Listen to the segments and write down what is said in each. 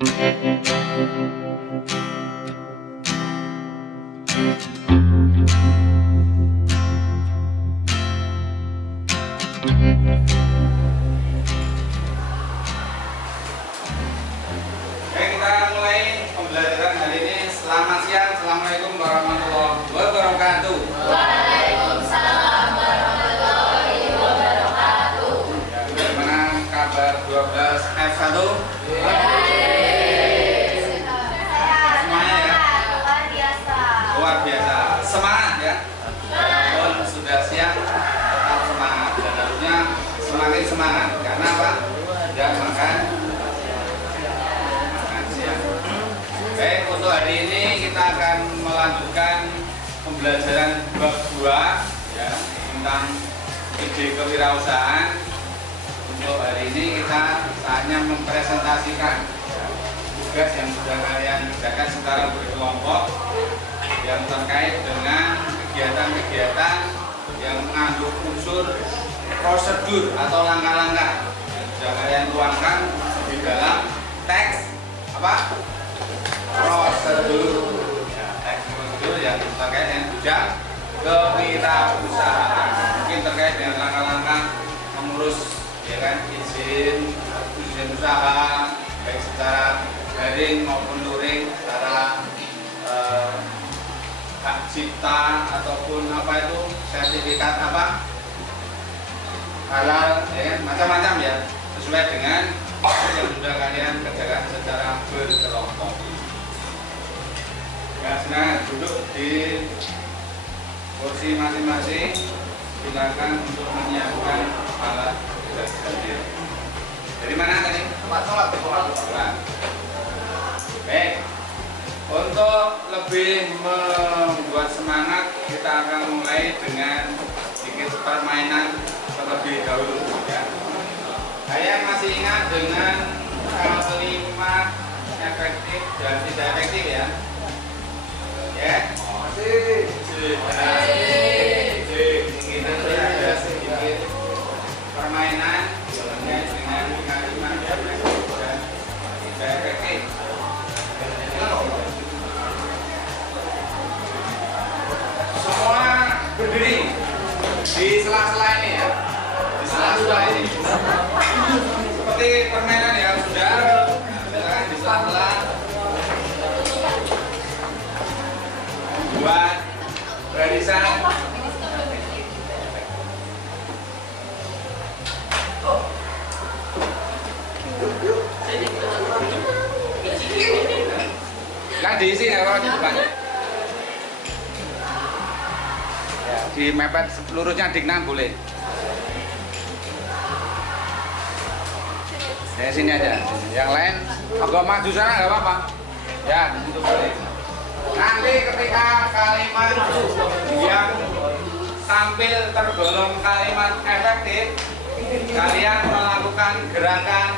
Kita mulai pembelajaran hari ini. Selamat siang, assalamualaikum warahmatullahi wabarakatuh. Waalaikumsalam warahmatullahi wabarakatuh. Bagaimana kabar 12 F1? Semuanya ya? Luar biasa. Luar biasa. Semangat ya. Walaupun sudah siang, tetap semangat. Dan harusnya semakin semangat. Karena apa? Sudah makan siang. Baik, untuk hari ini kita akan melanjutkan pembelajaran bab 2 ya, tentang ide kewirausahaan. Untuk hari ini kita saatnya mempresentasikan ya, tugas yang sudah kalian kerjakan secara berkelompok yang terkait dengan kegiatan-kegiatan yang mengandung unsur prosedur atau langkah-langkah yang sudah kalian tuangkan di dalam teks apa? Prosedur ya, teks prosedur yang terkait dengan bidang kewirausahaan, mungkin terkait dengan langkah-langkah mengurus ya kan izin usaha baik secara daring maupun luring, secara hak cipta ataupun apa itu sertifikat apa halal ya kan, macam-macam ya, sesuai dengan yang sudah kalian kerjakan secara berkelompok. Ya, silakan duduk di kursi masing-masing. Silakan untuk menyiapkan alat hadir. Dari mana tadi? Sholat. Baik. Untuk lebih membuat semangat, kita akan mulai dengan sedikit permainan terlebih dahulu. Ya. Kalian masih ingat dengan kalimat efektif dan tidak efektif ya? Ya. Masih. Kita ada sedikit permainan terkait dengan kalimat efektif dan tidak efektif. Semua berdiri di sela-sela ini ya, di sela-sela ini. Seperti permainan yang sudah di sela-sela. Buat barisan. Kan diisi ya kalau di depan. Ya, di mepet lurusnya diknam boleh. Dari sini aja. Yang lain agak maju sana nggak apa-apa. Ya, itu boleh. Nanti ketika kalimat yang tampil tergolong kalimat efektif, kalian melakukan gerakan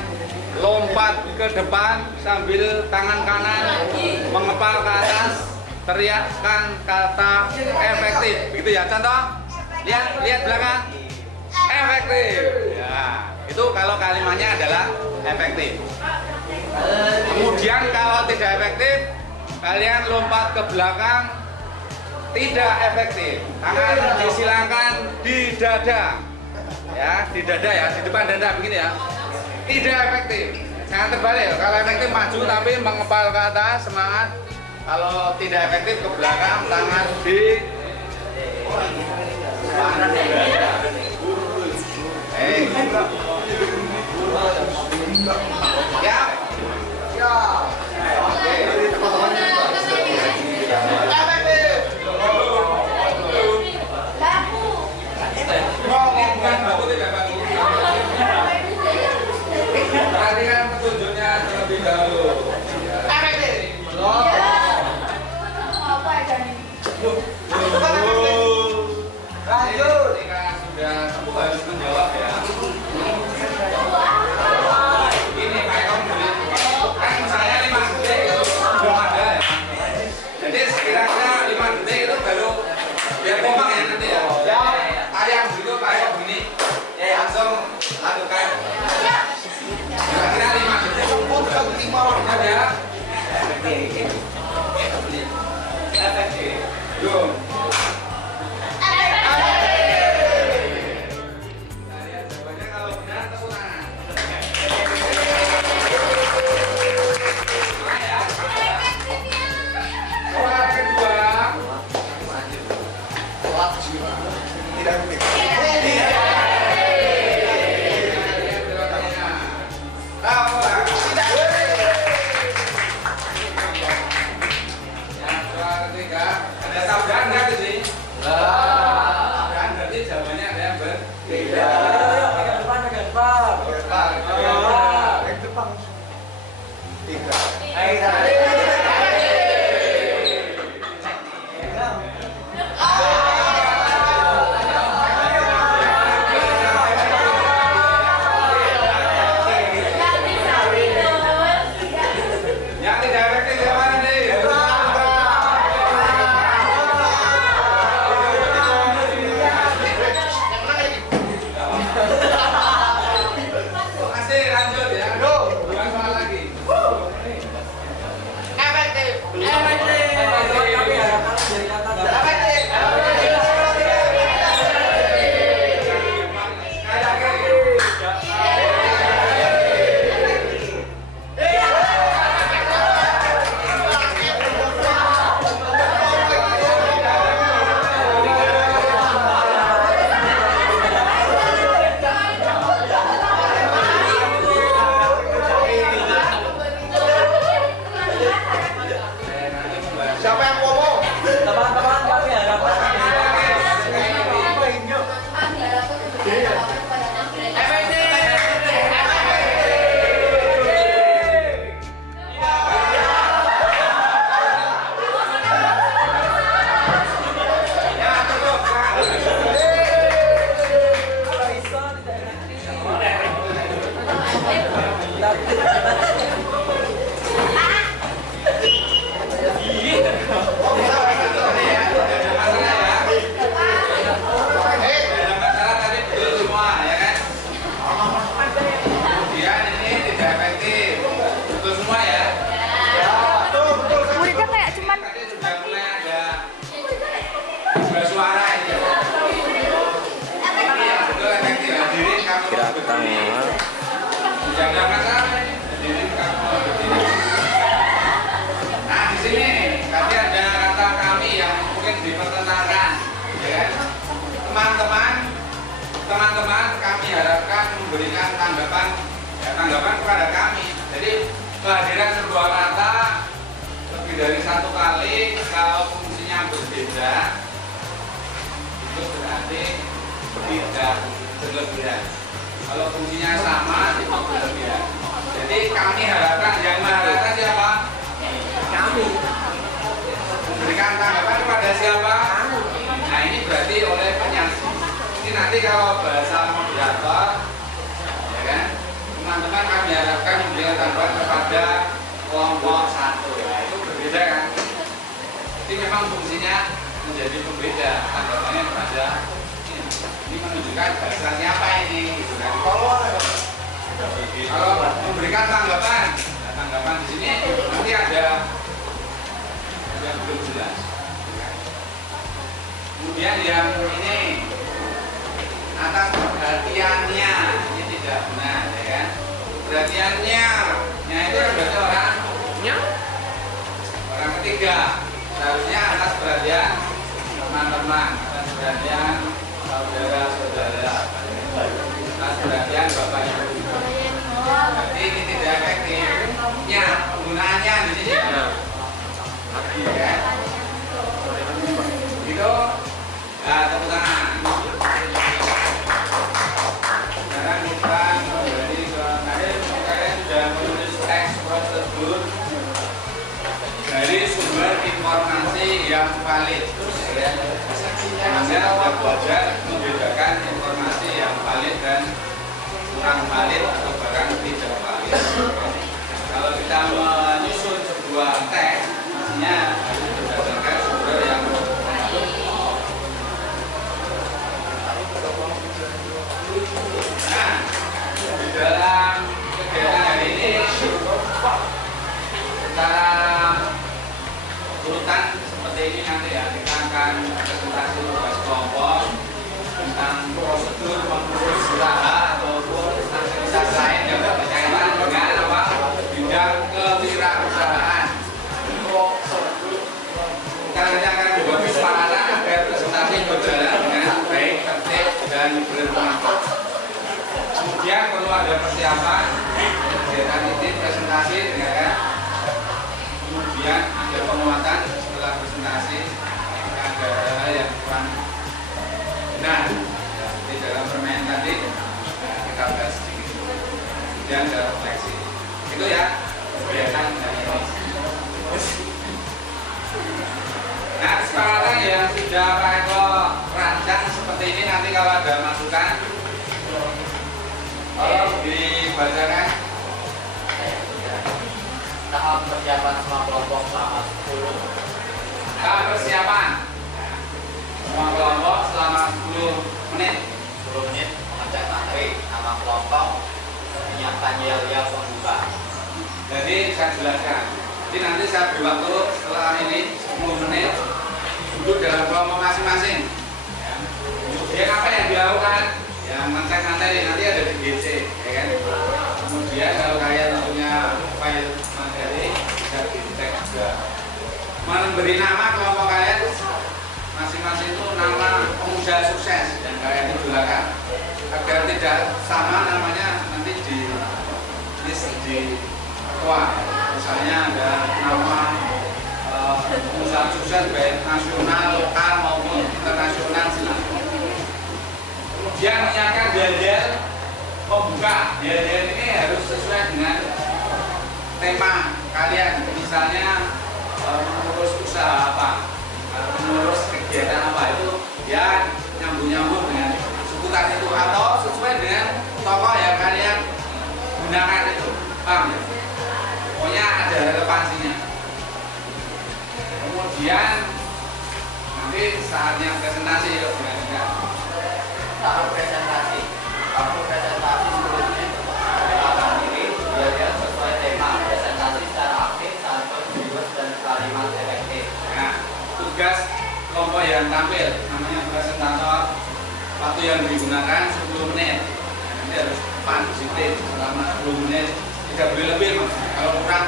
lompat ke depan sambil tangan kanan mengepal ke atas, teriakkan kata efektif. Begitu ya, contoh. Lihat belakang. Efektif. Ya, itu kalau kalimatnya adalah efektif. Kemudian kalau tidak efektif, kalian lompat ke belakang, tidak efektif. Tangan disilangkan di dada. Ya, di dada ya, di depan dada begini ya. Tidak efektif. Jangan terbalik. Kalau efektif maju tapi mengepal ke atas, semangat. Kalau tidak efektif ke belakang, tangan di ya. Ya. Oke. Perhatikan petunjuknya terlebih dahulu. Lanjut. Ketika sudah harus menjawab ya. Ini kayak kamu beli. Kan saya 5 detik itu belum ada ya. Jadi sekiranya 5 detik itu baru biar kompak ya nanti ya. Yang begitu kayak begini. Langsung lakukan. Kira-kira 5 detik. Siap ya? Yuk. Teman-teman, kami harapkan memberikan tanggapan kepada kami. Jadi kehadiran sebuah kata lebih dari satu kali kalau fungsinya berbeda itu berarti tidak berlebihan. Kalau fungsinya sama itu berlebihan. Jadi kami harapkan yang mengharapkan siapa? Kami. Memberikan tanggapan kepada siapa? Nah ini berarti oleh penyampaian. Ini nanti kalau bahasa moderator, ya kan, teman-teman kami harapkan memberikan tanggapan kepada kelompok satu, ya, itu berbeda kan. Jadi memang fungsinya menjadi pembeda, tanggapannya kepada ini menunjukkan bahasa siapa ini, gitu kan. Kalau memberikan tanggapan, nah, tanggapan di sini nanti ada yang belum jelas. Kemudian yang ini atas perhatiannya ini tidak benar, ya kan? Perhatiannya, itu berarti orang ketiga. Seharusnya atas perhatian teman-teman, atas perhatian saudara-saudara, atas perhatian bapak ibu. Berarti ini tidak efektif. Penggunaannya di sini. Ya kan? Gitu. Nah, tepuk tangan. Sekarang kita kembali ke kalian sudah menulis teks prosedur dari sumber informasi yang valid. Anda sudah belajar membedakan informasi yang valid dan kurang valid atau bahkan tidak valid. Kalau kita menyusun sebuah teks, pastinya harus berdasarkan sumber yang valid. Nah, di dalam kegiatan hari ini ini nanti ya kita akan presentasi tugas kelompok tentang prosedur mengurus usaha ataupun aktivitas lain yang berkaitan dengan apa bidang kewirausahaan. Kita nanti akan membuat kesepakatan agar presentasi berjalan dengan baik, tertib dan bermanfaat. Kemudian perlu ada persiapan kegiatan ini presentasi dengan ya. Kemudian ada penguatan setelah presentasi ada hal yang kurang benar ya, di dalam permainan tadi ya, kita bahas sedikit kemudian ada refleksi itu ya kegiatan dari ini. Nah kesepakatan yang sudah Pak Eko rancang seperti ini nanti kalau ada masukan tolong dibacakan. Tahap persiapan semua kelompok selama 10 Tahap persiapan semua kelompok selama 10 menit mengecek materi, nama kelompok, menyiapkan yel-yel pembuka. Jadi saya jelaskan. Jadi nanti saya beri waktu setelah ini 10 menit duduk dalam kelompok masing-masing. Ya. Kemudian apa yang dilakukan? Yang ngecek materi nanti ada di GC, ya kan? Kemudian kalau kalian punya file materi bisa dicek juga. Memberi nama kelompok kalian masing-masing itu nama pengusaha sukses yang kalian idolakan agar tidak sama namanya nanti di list di ketua. Misalnya ada nama pengusaha sukses baik nasional, lokal maupun internasional silakan. Kemudian menyiapkan yel-yel pembuka. Yel-yel ini harus sesuai dengan tema kalian. Misalnya mengurus usaha apa, mengurus kegiatan apa itu ya nyambung-nyambung dengan seputar itu atau sesuai dengan tokoh yang kalian gunakan itu. Paham ya? Pokoknya ada relevansinya. Kemudian nanti saatnya presentasi yuk dengan Tahap presentasi sebelumnya perkenalkan diri, yel-yel sesuai tema, presentasi secara aktif, santun, jurus, dan kalimat efektif. Nah, tugas kelompok yang tampil namanya presentator. Waktu yang digunakan 10 menit. Nah, nanti harus tepat disiplin selama 10 menit. Tidak boleh lebih mas. Kalau kurang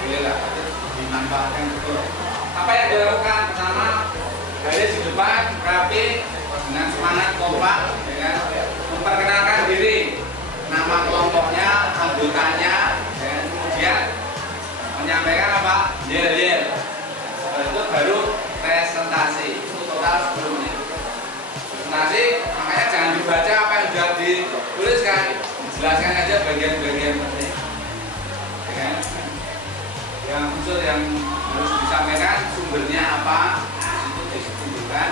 boleh lah, tapi dimanfaatkan betul. Apa yang dilakukan? Pertama, garis di depan rapi dengan semangat kompak, ya kan? Memperkenalkan diri, nama kelompoknya, anggotanya, dan kemudian menyampaikan apa? Yel-yel. Setelah itu baru presentasi. Itu total 10 menit. Presentasi, makanya jangan dibaca apa yang sudah dituliskan, jelaskan aja bagian-bagian penting. Ya kan? Yang unsur yang harus disampaikan sumbernya apa, itu disebutkan.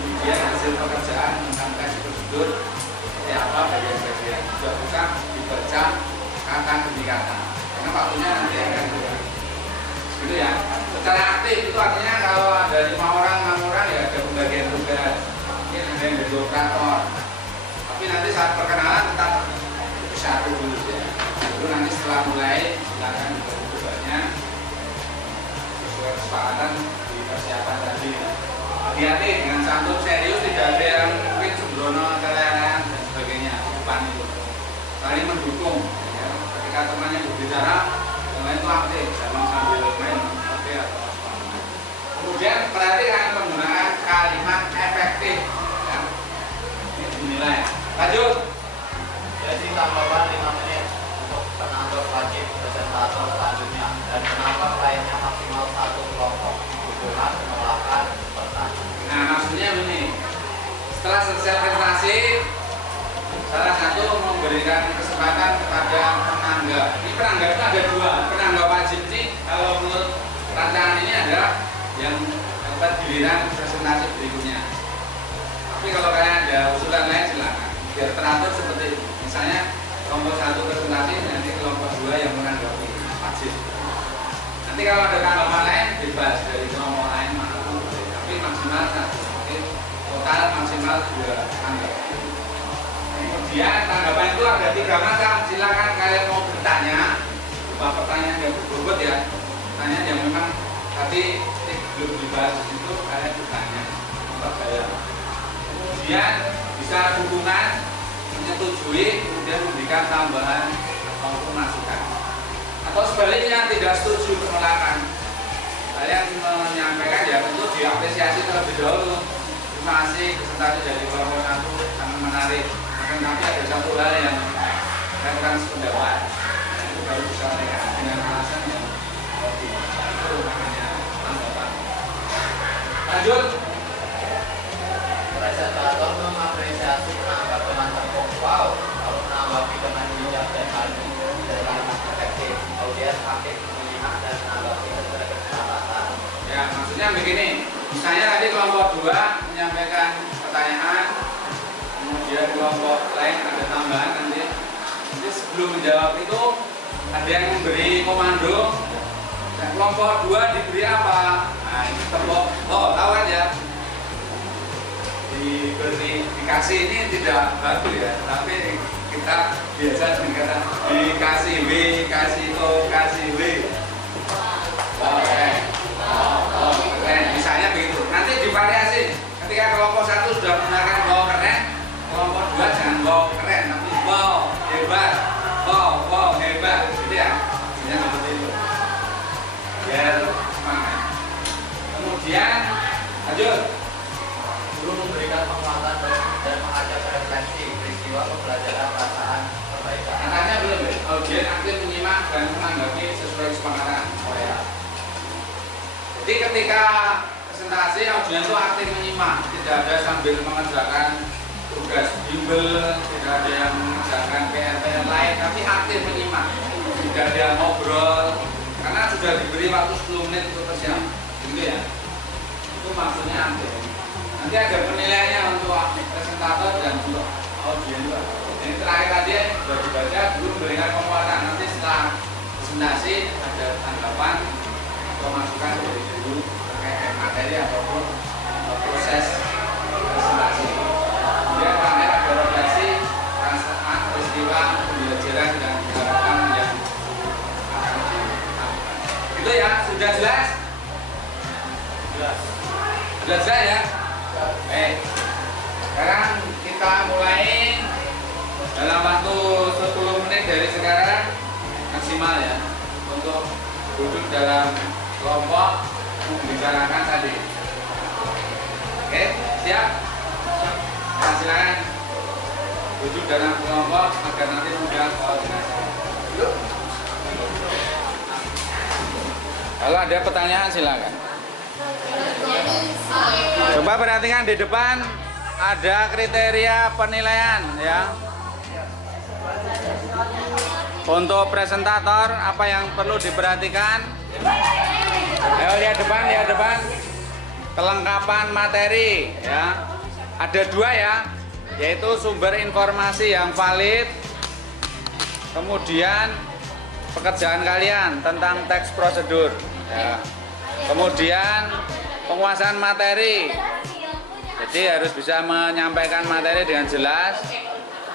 Kemudian hasil pekerjaan tentang tes prosedur seperti apa bagian-bagian juga bisa dibaca kata demi kata karena waktunya nanti akan berubah gitu ya. Secara aktif itu artinya kalau ada 5 orang, 6 orang ya ada pembagian tugas, mungkin ada yang jadi operator, tapi nanti saat perkenalan tetap satu dulu ya. Lalu nanti setelah mulai silakan dibagi tugasnya sesuai kesepakatan di persiapan tadi. Hati-hati dengan santun serius, tidak ada yang mungkin sembrono, celeran dan sebagainya. Bukan itu. Saling mendukung. Ya. Ketika temannya berbicara, yang lain itu aktif, jangan sambil main HP atau apa. Kemudian perhatikan penggunaan kalimat efektif. Ya. Ini dinilai. Lanjut. Jadi tanggapan 5 menit untuk penanggung wajib presentator selanjutnya dan penambah lainnya maksimal 1 kelompok. Dukungan penolakan pertanyaan. Nah maksudnya ini, setelah selesai presentasi, salah satu memberikan kesempatan kepada penanggap. Ini penanggap itu ada 2. Penanggap wajib ini kalau menurut rancangan ini ada yang dapat giliran presentasi berikutnya. Tapi kalau kalian ada usulan lain silakan. Biar teratur seperti itu. Misalnya kelompok 1 presentasi, nanti kelompok 2 yang menanggapi wajib. Nanti kalau ada tanggapan lain bebas dari kelompok lain manapun, tapi maksimal 1. Total maksimal 2 tanggapan. Kemudian tanggapan itu ada 3 macam. Silakan kalian mau bertanya, berupa pertanyaan yang berbobot ya, pertanyaan yang memang tadi belum dibahas. dibahas di situ kalian bertanya untuk saya. Kemudian bisa dukungan, menyetujui, kemudian memberikan tambahan maupun masukan. Atau sebaliknya tidak setuju, penolakan. Kalian menyampaikan ya tentu diapresiasi terlebih dahulu. Terima kasih presentasi dari kelompok 1 sangat menarik. Akan tapi ada satu hal yang saya kurang sependapat. Itu baru bisa mereka dengan alasan yang lebih. Itu namanya tanggapan. Lanjut. Presentator mengapresiasi penangkap dengan terpokau, lalu menanggapi dengan bijak dan halus dan kalimat efektif. Audiens aktif menyimak dan menanggapi sesuai kesepakatan. Ya, maksudnya begini. Misalnya tadi kelompok 2 menyampaikan pertanyaan, kemudian kelompok lain ada tambahan nanti. Jadi sebelum menjawab itu ada yang memberi komando. Dan kelompok 2 diberi apa? Nah, ini kelompok, oh tahu kan ya? Dikasih ini tidak bagus ya, tapi kita biasa dengan kata dikasih B, kasih O, kasih W. Oh, keren. Misalnya begitu. Nanti divariasi. Ketika kelompok 1 sudah menggunakan wow keren, kelompok 2 jangan wow keren, tapi wow hebat, wow hebat, gitu ya. Misalnya seperti itu. Biar semangat. Kemudian lanjut. Guru memberikan penguatan dan mengajak refleksi peristiwa pembelajaran perasaan perbaikan. Anaknya belum ya? Audien aktif menyimak dan menanggapi sesuai kesepakatan. Oh ya. Jadi ketika presentasi audien itu aktif menyimak, tidak ada sambil mengerjakan tugas bimbel, tidak ada yang mengerjakan PR-PR lain, tapi aktif menyimak, tidak ada yang ngobrol, karena sudah diberi waktu 10 menit untuk persiapan, gitu ya. Itu maksudnya aktif. Nanti ada penilaiannya untuk presentator dan untuk audien juga. Ini terakhir tadi sudah dibaca, dulu memberikan penguatan. Nanti setelah presentasi ada tanggapan atau masukan dari guru terkait materi ataupun proses presentasi. Kemudian terakhir ada refleksi perasaan, peristiwa, pembelajaran dan harapan yang akan dilakukan. Itu ya, sudah jelas? Jelas. Sudah jelas ya? Baik. Sekarang kita mulai dalam waktu 10 menit dari sekarang maksimal ya untuk duduk dalam kelompok membicarakan tadi. Oke, siap? Nah, silakan duduk dalam kelompok agar nanti mudah koordinasi. Kalau ada pertanyaan silakan. Coba perhatikan di depan ada kriteria penilaian ya. Untuk presentator apa yang perlu diperhatikan? Ayo lihat depan. Kelengkapan materi ya. Ada 2 ya, yaitu sumber informasi yang valid. Kemudian pekerjaan kalian tentang teks prosedur ya. Kemudian penguasaan materi. Jadi harus bisa menyampaikan materi dengan jelas,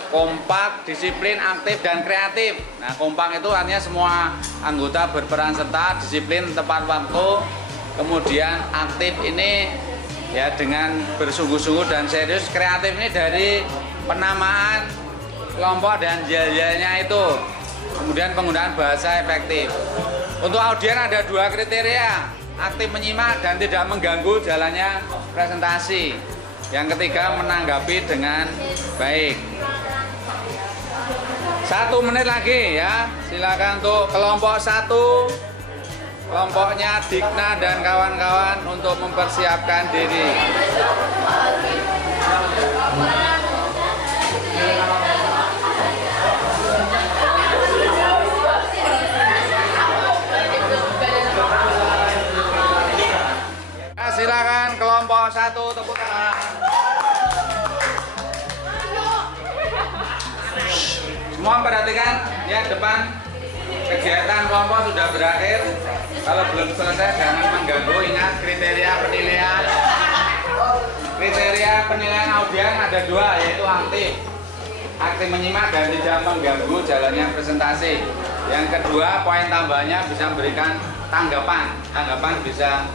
kompak, disiplin, aktif, dan kreatif. Nah, kompak itu artinya semua anggota berperan serta, disiplin, tepat waktu. Kemudian aktif ini ya dengan bersungguh-sungguh dan serius. Kreatif ini dari penamaan kelompok dan yel-yelnya itu. Kemudian penggunaan bahasa efektif. Untuk audien ada 2 kriteria, aktif menyimak dan tidak mengganggu jalannya presentasi. Yang ketiga, menanggapi dengan baik. 1 menit lagi ya, silakan untuk kelompok 1, kelompoknya Dikna dan kawan-kawan untuk mempersiapkan diri. Silakan kelompok 1 tepuk tangan. Semua perhatikan ya, depan kegiatan kelompok sudah berakhir. Kalau belum selesai jangan mengganggu. Ingat kriteria penilaian. Kriteria penilaian audien ada 2, yaitu aktif menyimak dan tidak mengganggu jalannya presentasi. Yang kedua, poin tambahnya bisa memberikan tanggapan. Tanggapan bisa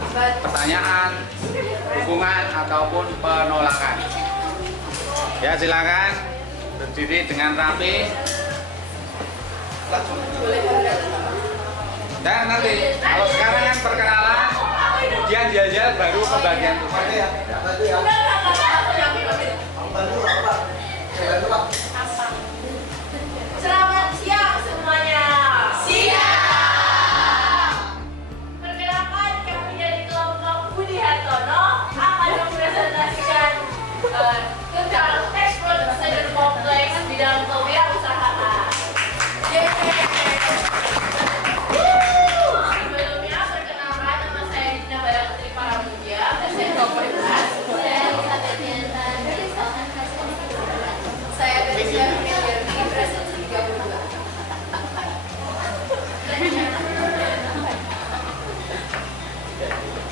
pertanyaan, dukungan ataupun penolakan. Ya, silakan berdiri dengan rapi. Dan nanti kalau sekarang kan perkenalan, kemudian jajal baru pembagian tugas. Selamat siang semuanya. Siang. Perkenalkan kami dari kelompok Budi Hartono akan mempresentasikan tentang teks production kompleks bidang kewirausahaan. Sebelumnya perkenalkan, nama saya Dina Bayangkri Paramudia, dosen Kompetensi. Saya Gracia Fitriani, presentasi 32.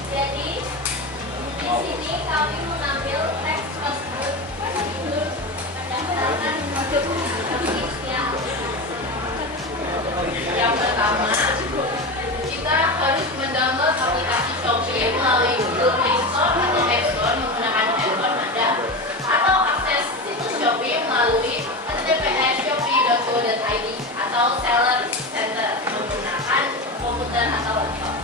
Jadi, di sini kami mengambil teks tersebut berjudul pendaftaran produk yang pertama, kita harus mendownload aplikasi Shopee melalui Google Play Store atau App Store menggunakan handphone Anda, atau akses situs Shopee melalui https://shopee.co.id atau Seller Center menggunakan komputer atau laptop.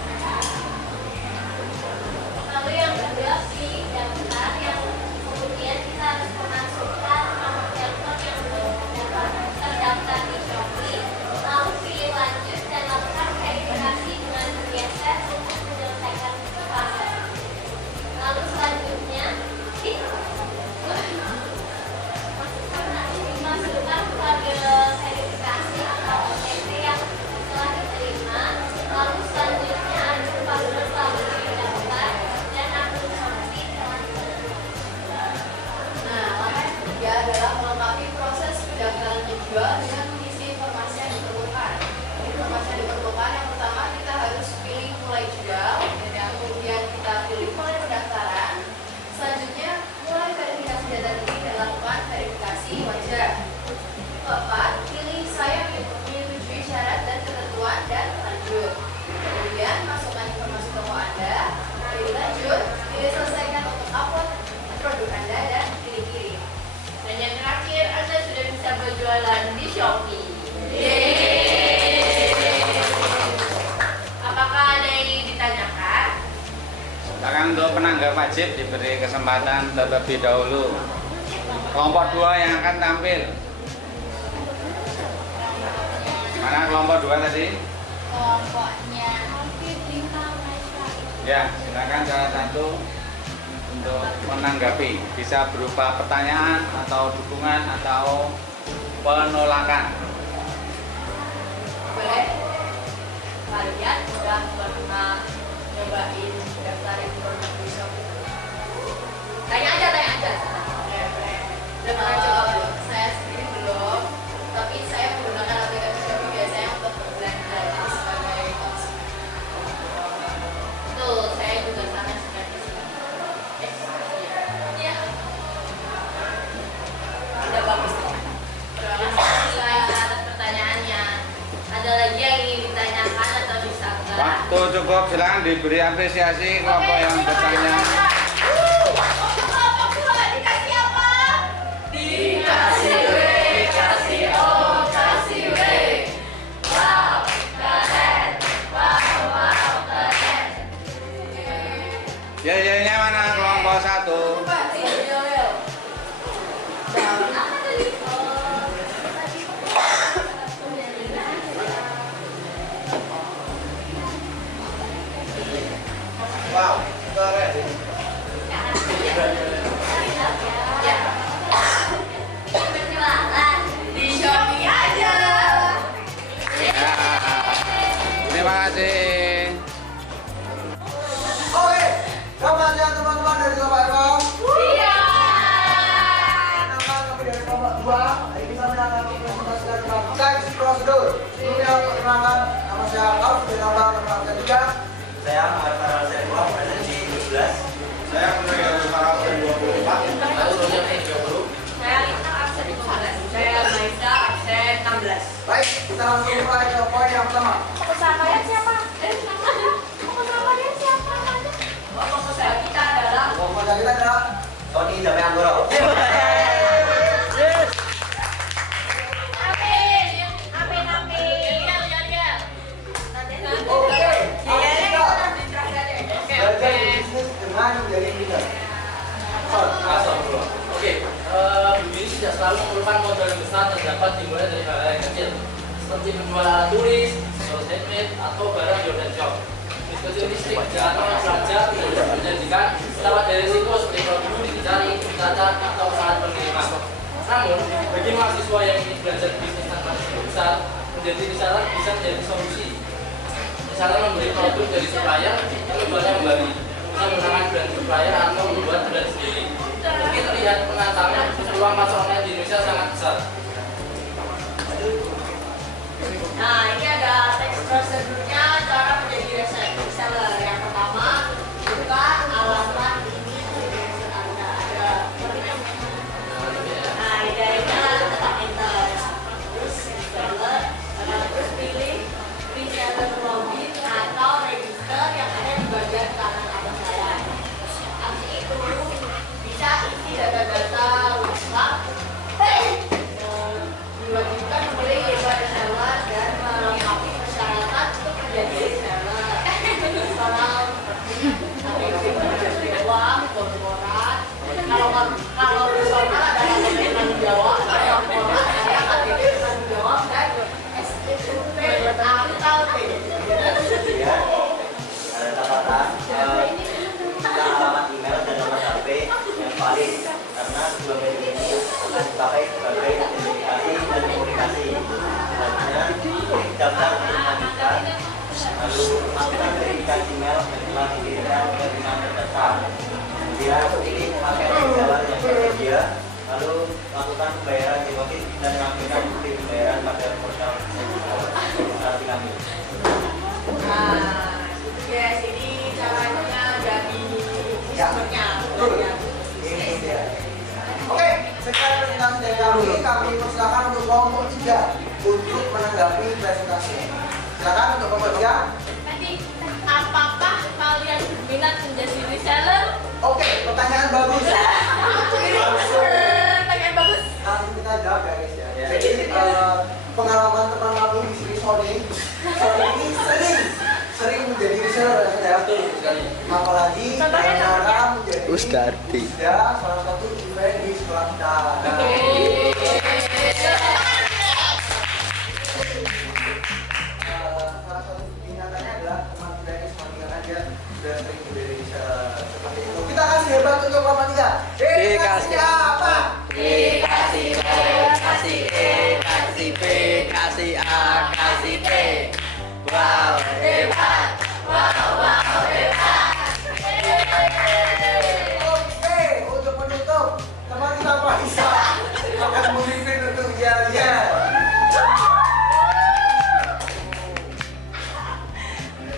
Lalu yang kedua, pilih daftar, yang kemudian kita harus memasukkan nomor telepon yang belum terdaftar di Shopee. Lalu pilih lanjut dan lakukan verifikasi dengan biasa untuk menyelesaikan proses. Lalu selanjutnya masukkan tabel verifikasi atau OTP yang telah diterima. Lalu selanjutnya atur password lalu daftar dan akun Shopee telah diterima. Nah, langkah ketiga adalah melengkapi proses pendaftaran penjual dengan mengisi informasi yang diperlukan. Informasi yang diperlukan yang pertama kita harus pilih mulai jual, dan kemudian kita pilih mulai pendaftaran. Selanjutnya mulai verifikasi data diri dan lakukan verifikasi wajah. Keempat, pilih saya menyetujui syarat dan ketentuan dan lanjut. Kemudian masukkan informasi toko Anda, pilih lanjut, pilih selesaikan untuk upload produk Anda dan pilih kirim. Dan yang terakhir, Anda sudah bisa berjualan di Shopee. Apakah ada yang ingin ditanyakan? Sekarang untuk penanggap wajib diberi kesempatan terlebih dahulu. Kelompok 2 yang akan tampil. Mana kelompok 2 tadi? Kelompoknya Ya, silakan salah satu untuk menanggapi. Bisa berupa pertanyaan atau dukungan atau penolakan. boleh. Kalian sudah pernah nyobain daftarin produk di Shopee? Tanya aja. Udah pernah coba belum? Saya sendiri belum, tapi saya menggunakan aplikasi Shopee biasanya untuk berbelanja sebagai konsumen. Betul, saya juga sama seperti sini. Iya. Udah bagus. Terima kasih atas pertanyaannya. Ada lagi yang ingin ditanyakan atau bisa enggak? Waktu cukup, silakan diberi apresiasi kelompok yang bertanya. Dikasih apa? Dikasih W, kasih O, kasih W. Wow, keren. Wow, keren. Ya, mana kelompok 1? Apa tadi? Wow, keren. Ya. Berjualan di Shopee aja. Ya, terima kasih. Oke, selamat siang teman-teman dari kelompok Elkom. Iya. Nama kami dari kelompok 2. Hari ini kami akan mempresentasikan tentang teks prosedur. Sebelumnya perkenalkan, nama saya Alf, dari kelompok Elkom 3. Saya Arta Rasen 2, presentasi 17. Saya Putri Utara 24. Lalu Rojan 30. Saya Lisa absen 15. Saya Maisa absen 16. Baik, kita langsung mulai ke poin yang pertama. Fokus kalian siapa? Fokus kalian siapa? Fokus kita adalah Fokus kita adalah Tony Damai Anggoro. Oke, belajar bisnis dengan menjadi leader. Oke, bisnis tidak selalu memerlukan modal yang besar dan dapat dimulai dari hal yang kecil, seperti menjual alat tulis, sales handmade, atau barang door and job. Bisnis listrik jangan orang belajar dan menjanjikan dapat dari risiko seperti produk dicari, dicatat, atau saat pengiriman. Namun, bagi mahasiswa yang ingin belajar bisnis tanpa risiko besar, menjadi syarat bisa menjadi solusi. Misalnya membeli produk dari supplier, lalu menjualnya kembali, bisa menggunakan brand supplier atau membuat brand sendiri. Mungkin terlihat menantang, peluang pasar online di Indonesia sangat besar. Nah, ini ada teks prosedurnya cara menjadi reseller. Yang pertama, buka alamat ini reseller Anda. Ada nah, idenya tekan enter. Terus reseller, terus pilih reseller login atau register yang ada di bagian kanan atas layar. Habis itu bisa isi data-data lengkap. Diwajibkan memilih email reseller dan melengkapi persyaratan untuk menjadi reseller. Personal seperti KTP, uang, korporat. Kalau personal adalah KTP tanggung jawab, kalau korporat adalah KTP tanggung jawab dan SPP atau Ya, ada catatan tentang alamat email dan nomor HP yang valid karena kedua media ini akan dipakai sebagai identifikasi dan komunikasi. Selanjutnya, daftar untuk melanjutkan, lalu masukkan verifikasi email dan telah dikirimkan ke email terdaftar. Kemudian pilih paket reseller yang tersedia, lalu lakukan pembayaran deposit dan mengajukan bukti pembayaran pada portal transaksi kami. nah, guys, ini caranya jadi sistemnya. Ini dia. Oke, sekarang presentasi dari kami persilakan untuk kelompok 3 untuk menanggapi presentasi. Silakan untuk kelompok 3. Nanti, apakah kalian berminat menjadi reseller? Oke, pertanyaan bagus. Pertanyaan bagus. Langsung kita jawab ya guys ya. Jadi pengalaman teman kami di sini Sony ini sering menjadi reseller ya. Apalagi cara menjadi Uskarti. ya salah satu event di sekolah kita. Salah satu nyatanya adalah teman kita ini semakin karena dia sudah sering menjadi reseller seperti itu. Kita kasih hebat untuk kelompok 3. Dikasih apa? Kasih B, kasih A, kasih B. Wow, hebat. Oke, untuk menutup teman kita Faisa akan memimpin untuk yel-yel.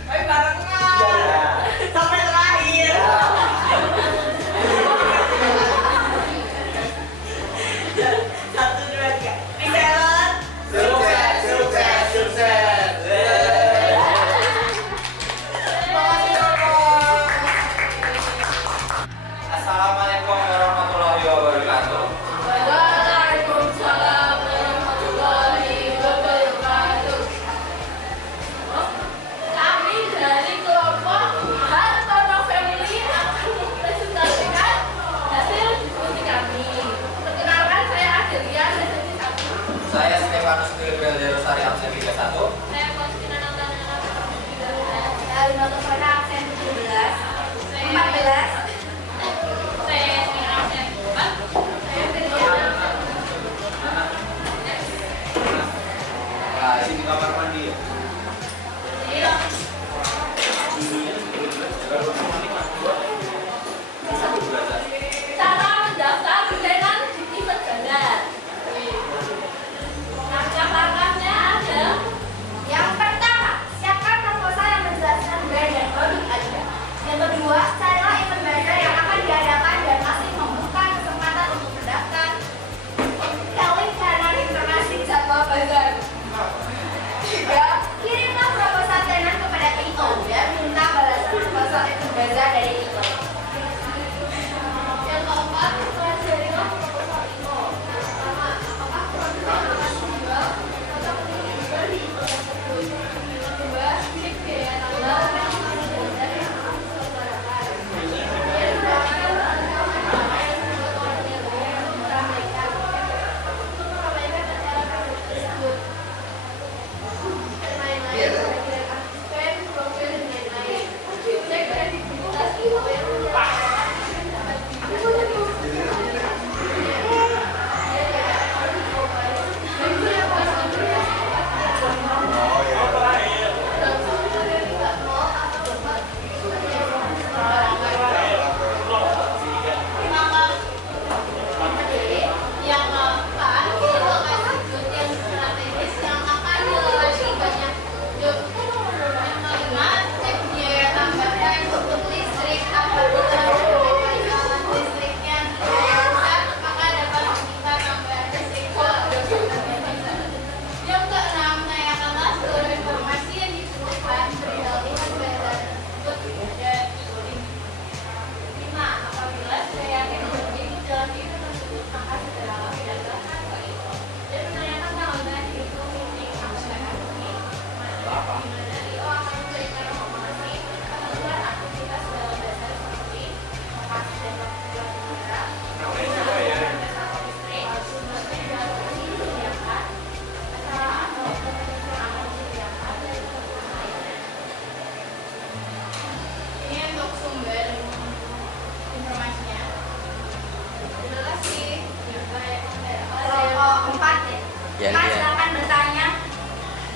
Ayo barengan. Sampai terakhir. Satu, dua, tiga. Reseller. Sukses. Assalamualaikum warahmatullahi wabarakatuh. Waalaikumsalam warahmatullahi wabarakatuh. Kami dari kelompok Hartono Family akan mempresentasikan hasil diskusi kami. Perkenalkan, saya Adelia, SMC 1. Saya Stefanus Gabriel Derosari absen 31. Saya Faustina Nantana, saya Lima Tosana, absen 17. 14. Saya Sina, absen 4. Saya Firliana. Nah, sini kamar mandi ya. Iya. Cara mendaftar dengan event bandar. Langkah-langkahnya ada. Yang pertama, siapkan proposal yang menjelaskan brand dan produk Anda. Yang kedua, carilah event bandar yang akan diadakan dan masih membuka kesempatan untuk mendaftar. Kalian cari informasi jadwal bazar. Ya, Mas, ya. silakan bertanya.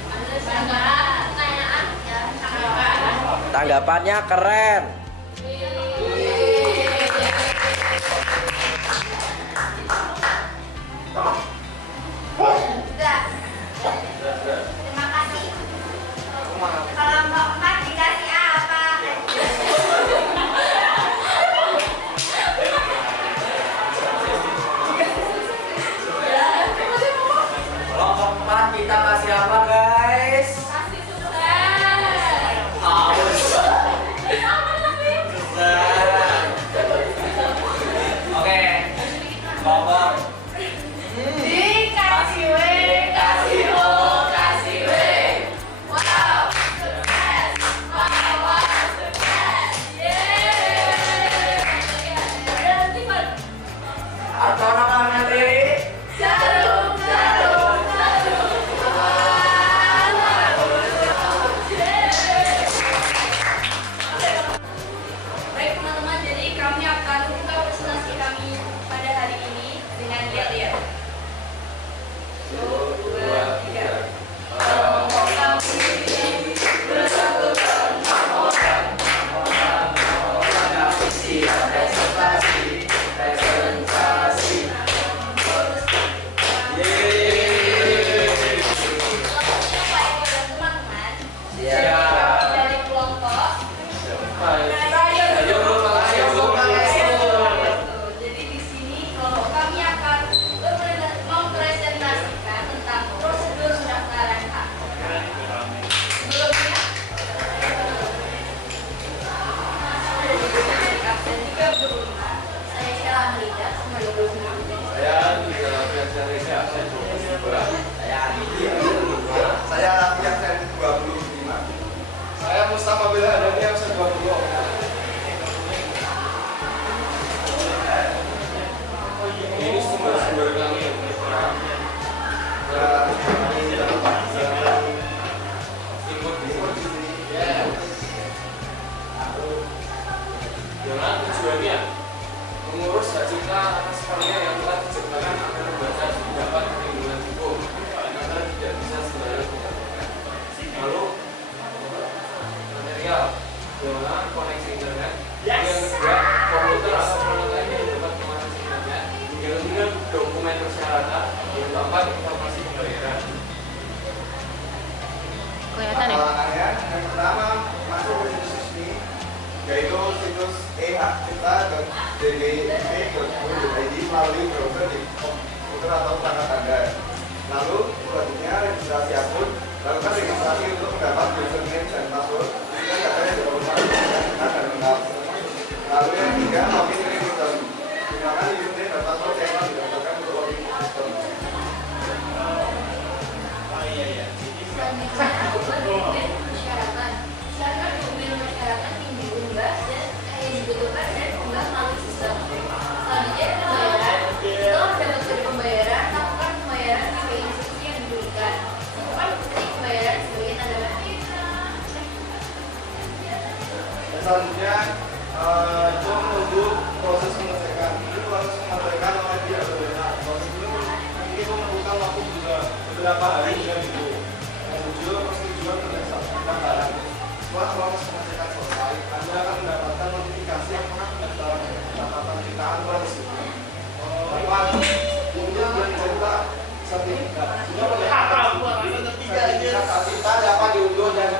Ada pertanyaan? Ya, tanggapan. Tanggapannya keren. Sudah. Terima kasih. Kalau keempat dikasih apa? Kelompok 4 kita kasih apa guys? Kasih sukses. Oke. Kelompok Dikasih W, kasih O, kasih W. Wow, sukses. Wow, sukes. Yeay. Dan tiba. atau nama diri. Jarum, jarum, jarum. Baik teman-teman, jadi kami akan buka presentasi kami pada hari ini dengan lihat-lihat. 1, 2, 3. Kelompok kami berlakukan orang visi presentasi. Teman-teman, dari kelompok jadi di sini kelompok kami akan mempresentasikan tentang prosedur pendaftaran hak. Sebelumnya, dari absen 35, saya Sheila Melida, nomor 26. Saya yang saya 25. Saya Mustafa Bela dan yang saya 20. Ini sumber-sumber kami yang ikut di sini. Dengan tujuannya mengurus hak cipta atas karya yang telah diciptakan agar membaca dapat perlindungan hukum agar tidak bisa sembarangan digunakan. Lalu material, zona koneksi internet. Yang kedua, komputer atau peralatan yang dapat mengakses internet. Yang ketiga, dokumen persyaratan. Yang keempat, informasi pembayaran. Yang pertama masuk ke situs ini, yaitu situs ehakcipta.dgip.go.id melalui browser di komputer atau perangkat Anda. Lalu selanjutnya registrasi akun, lakukan registrasi untuk mendapat username dan password dan katanya dokumen dan lengkap. Lalu yang ketiga, login ke sistem. Gunakan username dan password yang telah didaftarkan untuk login ke sistem. Selanjutnya, dokumen persyaratan. Syarat dokumen persyaratan yang diunggah dan yang dibutuhkan dan diunggah melalui sistem. Selanjutnya, pembayaran. Setelah mendapatkan pembayaran, lakukan pembayaran sesuai instruksi yang diberikan. Lakukan bukti pembayaran sebagai tanda bukti. Selanjutnya, itu menunggu proses pengecekan. Ini proses pengecekan oleh pihak berwenang. Proses ini mungkin memerlukan waktu juga beberapa hari dan minggu. Kemudian persetujuan pendaftaran. Setelah proses pengecekan selesai, Anda akan mendapatkan notifikasi yang pendaftaran penerimaan proses. Keempat, untuk mencetak sertifikat. Sertifikat hak cipta dapat diunduh dan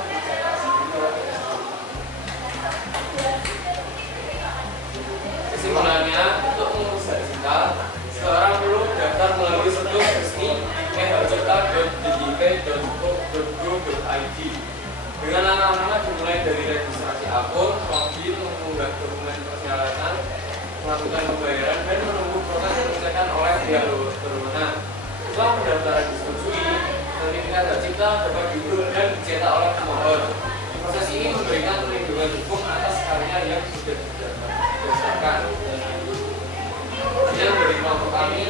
Kesimpulannya, untuk mengurus hak cipta, seseorang perlu daftar melalui situs resmi ehakcipta.dgip.go.id dengan langkah-langkah dimulai dari registrasi akun, login, mengunggah dokumen persyaratan, melakukan pembayaran, dan menunggu proses pengecekan oleh pihak berwenang. Setelah pendaftaran disetujui, sertifikat hak cipta dapat diunduh dan dicetak oleh pemohon. Proses ini memberikan perlindungan hukum atas karya yang sudah didaftarkan. Sekian dari kelompok kami.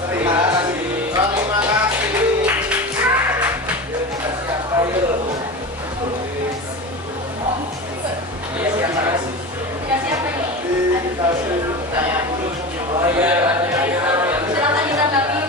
terima kasih. Terima kasih. Terima kasih. Dikasih apa ini? Oh iya, ada. Silakan ditanggapi.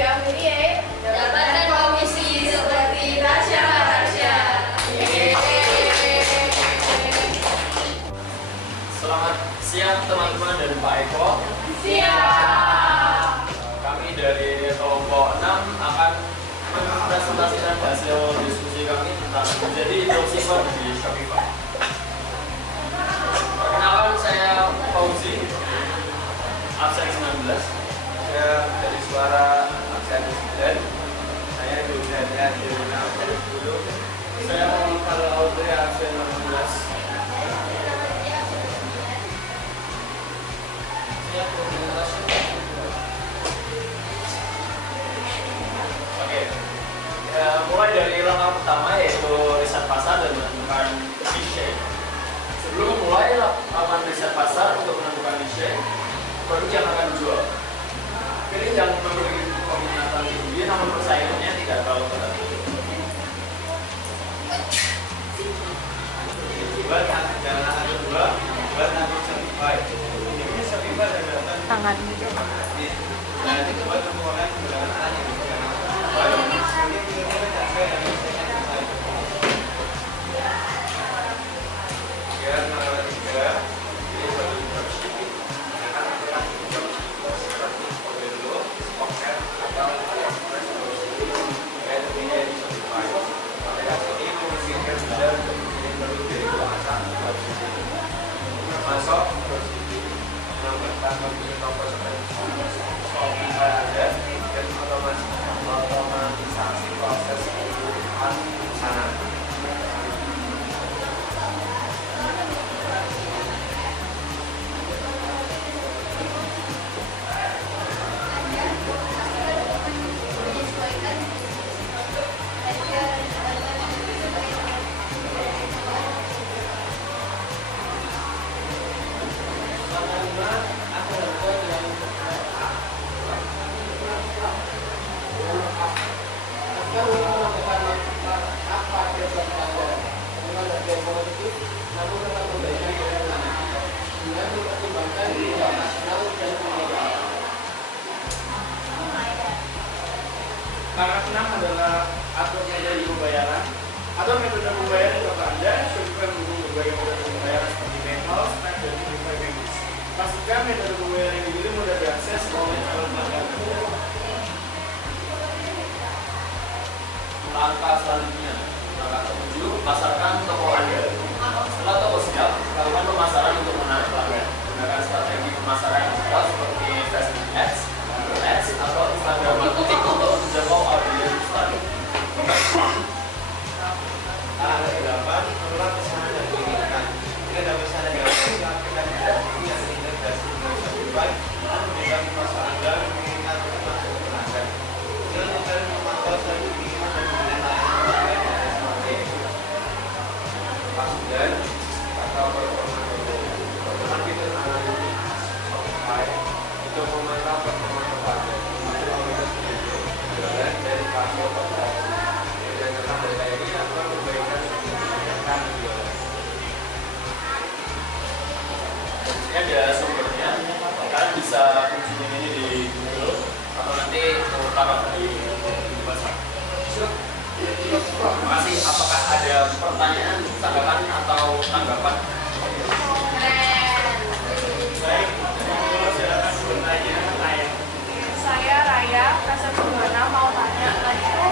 Jabatan komisi seperti Rasya. Selamat siang teman-teman dan Pak Eko. Siap. Kami dari kelompok 6 akan mempresentasikan hasil diskusi kami tentang menjadi dropshipper di Shopify. Perkenalkan, saya Fauzi, absen 19. Saya dari suara absen 9. Saya dosennya di absen 10. Saya Muhammad Audrey absen 16. Oke, mulai dari langkah pertama yaitu riset pasar dan menentukan niche. Sebelum mulai lakukan riset pasar untuk menentukan niche, produk yang akan dijual. Pilih yang memiliki peminatan tinggi namun persaingannya tidak terlalu ketat. Buat jalan kedua, buat nanti Shopify. Ini Shopify adalah tangan. Nah, itu buat orang menggunakan alat yang masuk dan otomatisasi proses pengiriman pesanan. Paragraf 6 adalah atur metode pembayaran. Atur metode pembayaran untuk Anda, Shopify mendukung berbagai metode pembayaran seperti PayPal, Stripe, dan Shopify Payments. Pastikan metode pembayaran yang dipilih mudah diakses oleh calon pelanggan. Langkah selanjutnya, langkah ke-7, pasarkan toko Anda. Setelah toko siap, lakukan pemasaran untuk menarik pelanggan. Gunakan strategi pemasaran yang tepat seperti Facebook Ads, Google Ads, atau Instagram Marketing untuk menjangkau audiens target. Angka 8, mengelola pesanan dan pengirimkan. Ini ada pesanan yang aplikasi yang terintegrasi dengan Shopify dan menjaga pemasaran Anda mengirimkan pesan ke pelanggan. Dengan metode memantau strategi pengiriman dan pembelian layanan seperti Pasuden atau performa dulu. Performa fitur analitik Shopify untuk memantau performa pelanggan. Kualitas video, jualan dari rasio konversi. Dan tentang data ini akan memberikan kebijakan jualan. Ini ada sumbernya, kalian bisa kunjungin ini di Google atau nanti taruh di website. Terima kasih. Apakah ada pertanyaan, tanggapan atau tanggapan? Baik, silakan bertanya. Saya Raya, Kasar Sumana mau tanya itu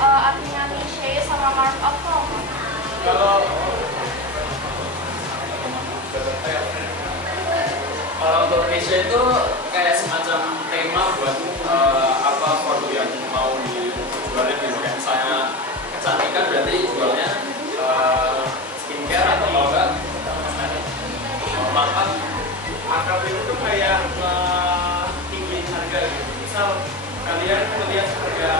artinya niche sama markup tuh apa? Kalau untuk niche itu kayak semacam tema buat apa produk yang mau dijualin gitu. Kayak misalnya kecantikan berarti jualnya skincare atau kalau enggak kosmetik. Markup Markup itu kayak tinggiin harga gitu. Misal kalian melihat harga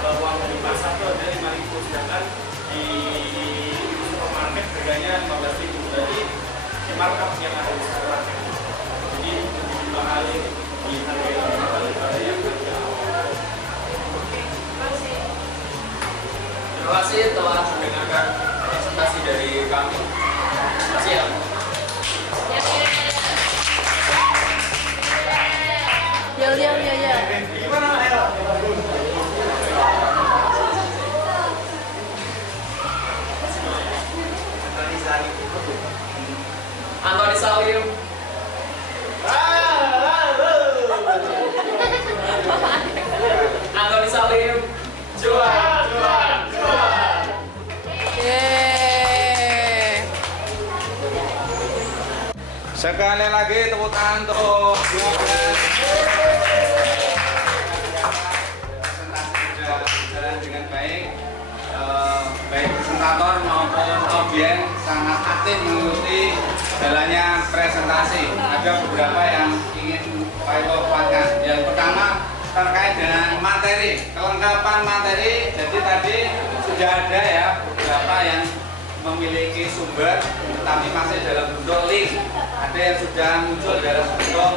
bawang di pasar itu ada 5.000, sedangkan di supermarket harganya 15.000. Berarti si markup yang ada di supermarket. Jadi lebih mahalin di harga yang mahal daripada yang harga. Terima kasih telah mendengarkan presentasi dari kami. Terima kasih ya. Ya. Gimana ya? Sekali lagi tepuk tangan untuk presentasi sudah berjalan dengan baik. Baik presentator maupun audiens sangat aktif mengikuti jalannya presentasi. Ada beberapa yang ingin Pak Eko kuatkan. Yang pertama terkait dengan materi, kelengkapan materi. Jadi tadi sudah ada ya beberapa yang memiliki sumber tapi masih dalam bentuk link. Ada yang sudah muncul dalam bentuk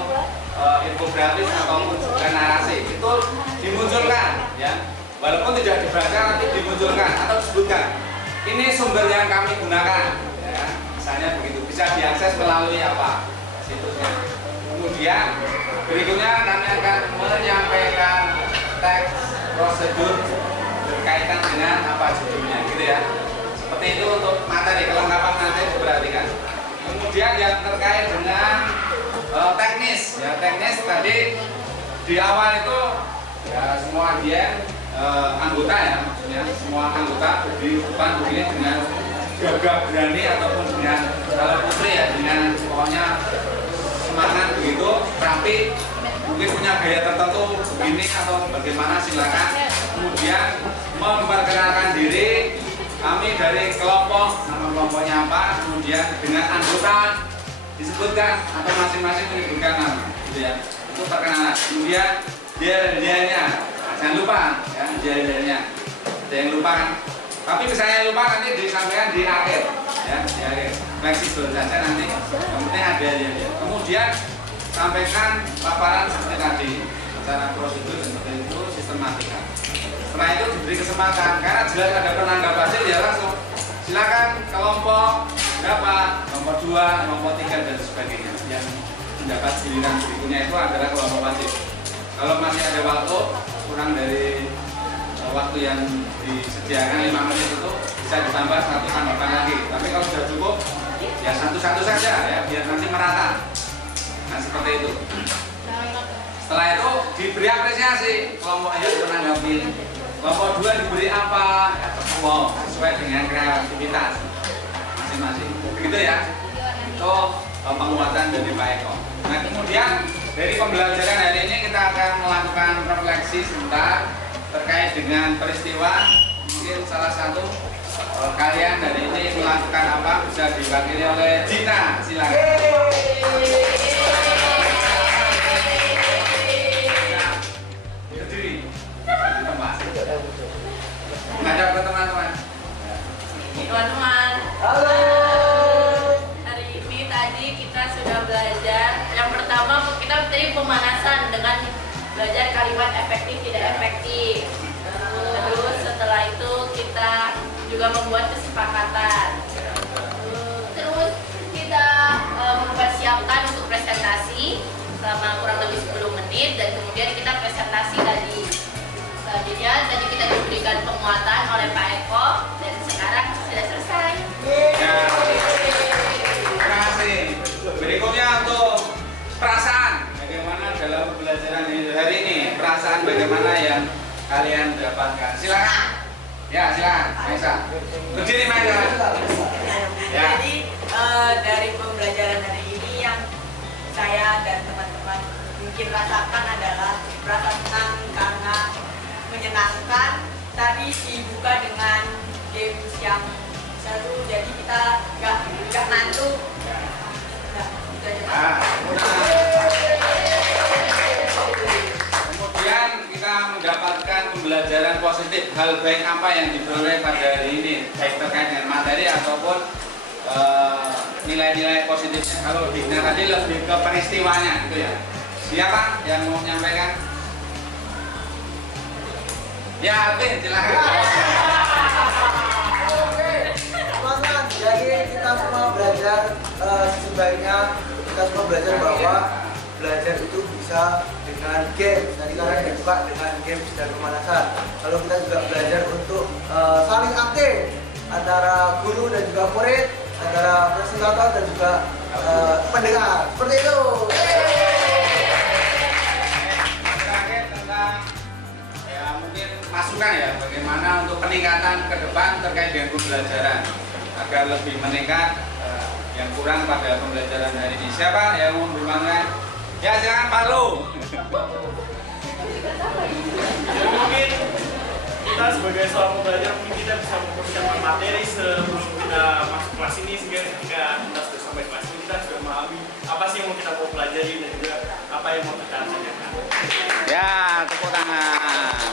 infografis ataupun juga narasi. Itu dimunculkan ya. Walaupun tidak dibaca, tapi dimunculkan atau disebutkan. Ini sumber yang kami gunakan, ya. Misalnya begitu, bisa diakses melalui apa? Situsnya. Kemudian berikutnya kami akan menyampaikan teks prosedur berkaitan dengan apa judulnya, gitu ya. Seperti itu untuk materi, kelengkapan nanti diperhatikan. Kemudian yang terkait dengan teknis, ya teknis tadi di awal itu ya semua dia anggota ya, maksudnya semua anggota berdiri depan begini dengan gagah berani ataupun dengan kalau putri ya dengan pokoknya semangat begitu, rapi, mungkin punya gaya tertentu begini atau bagaimana silakan. Kemudian memperkenalkan diri, kami dari kelompok, nama kelompoknya apa, kemudian dengan anggota disebutkan atau masing-masing menyebutkan nama, gitu ya. Itu perkenalan. Kemudian dia-nya jangan lupa ya, dia-nya. Ada yang lupa kan? Tapi misalnya lupa nanti disampaikan di akhir, ya di akhir. Fleksibel saja nanti. Yang penting ada dia. Kemudian sampaikan paparan seperti tadi, cara prosedur seperti itu, sistematika. Setelah itu diberi kesempatan, karena jelas ada penanggap hasil ya langsung silakan kelompok berapa, kelompok 2, kelompok 3 dan sebagainya. Yang mendapat giliran berikutnya itu adalah kelompok wajib. Kalau masih ada waktu kurang dari waktu yang disediakan 5 menit itu bisa ditambah 1 tanggapan lagi. Tapi kalau sudah cukup ya satu-satu saja ya biar nanti merata. Nah seperti itu. Setelah itu diberi apresiasi kelompok yang menanggapi. Kelompok 2 diberi apa? Ya wow, sesuai dengan kreativitas masing-masing. Begitu ya. Itu penguatan dari Pak Eko. Nah kemudian dari pembelajaran hari ini kita akan melakukan refleksi sebentar terkait dengan peristiwa. Mungkin salah satu kalian dari ini melakukan apa bisa diwakili oleh Dina, silakan. Berdiri di tempat. Menghadap ke teman-teman. Teman-teman, Halo. hari ini tadi kita sudah belajar. Yang pertama kita tadi pemanasan dengan belajar kalimat efektif tidak efektif. Terus setelah itu kita juga membuat kesepakatan. Terus kita mempersiapkan untuk presentasi selama kurang lebih 10 menit dan kemudian kita presentasi tadi. Selanjutnya tadi kita diberikan penguatan oleh Pak Eko dan sekarang sudah selesai. Ya. Terima kasih. Berikutnya untuk perasaan bagaimana dalam pembelajaran hari ini, perasaan bagaimana yang kalian dapatkan. Silakan. Ya, silakan. Bisa. Berdiri Maida. Ya. Jadi dari pembelajaran hari ini yang saya dan teman-teman mungkin rasakan adalah rasa senang karena menyenangkan. Tadi dibuka dengan games yang seru, jadi kita nggak ngantuk. Kemudian kita mendapatkan pembelajaran positif, hal baik apa yang diperoleh pada hari ini, baik terkait dengan materi ataupun nilai-nilai positifnya. Kalau Dina tadi lebih ke peristiwanya gitu ya. Siapa yang mau menyampaikan? Ya, Alvin, silakan. Teman-teman, jadi kita semua belajar sebaiknya kita semua belajar bahwa belajar itu bisa dengan game. Tadi kalian dibuka dengan games dan pemanasan. Lalu kita juga belajar untuk saling aktif antara guru dan juga murid, antara presentator dan juga pendengar. Seperti itu. Terakhir tentang ya mungkin masukan ya bagaimana untuk peningkatan ke depan terkait dengan pembelajaran agar lebih meningkat yang kurang pada pembelajaran hari ini. Siapa yang mau bermanfaat? Ya, silakan Pak Lu. Jadi mungkin kita sebagai seorang pembelajar mungkin kita bisa mempersiapkan materi sebelum kita masuk kelas ini, sehingga ketika kita sudah sampai kelas ini kita sudah memahami apa sih yang mau kita mau pelajari dan juga apa yang mau kita tanyakan. Ya, tepuk tangan.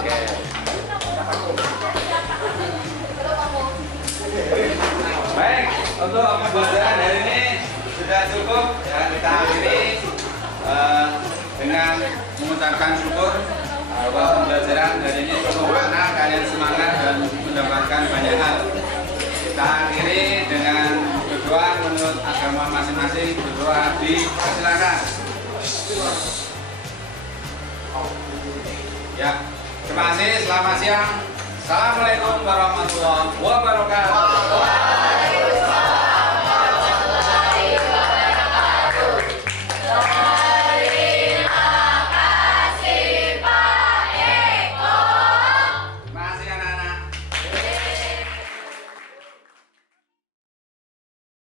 Oke. Baik, untuk pembelajaran hari ini sudah cukup. Ya, kita akhiri dengan mengucapkan syukur bahwa pembelajaran hari ini penuh makna, kalian semangat dan mendapatkan banyak hal. Kita akhiri dengan berdoa menurut agama masing-masing. Berdoa silakan. Ya, terima kasih. Selamat siang. Assalamualaikum warahmatullahi wabarakatuh.